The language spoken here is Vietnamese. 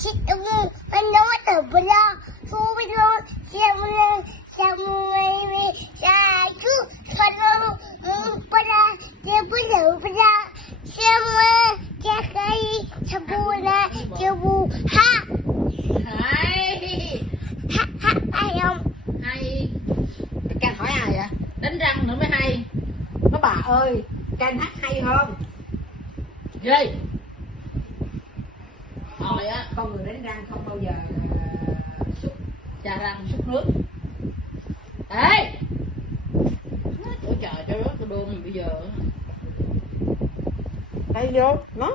Chitmu manota bra subino siamune samui saju sanu para jebulo bra siamue jakai sabuna jebu ha Hay. hay không Hay. Can hỏi ai vậy? Đánh răng nữa mới hay. Nói bà ơi, Can hát hay không? Ghê. Hồi á, con người đánh răng không bao giờ xúc chà răng xúc nước. Ê! Ủa trời cho rớt cái đôn mình bây giờ. Đây vô, nó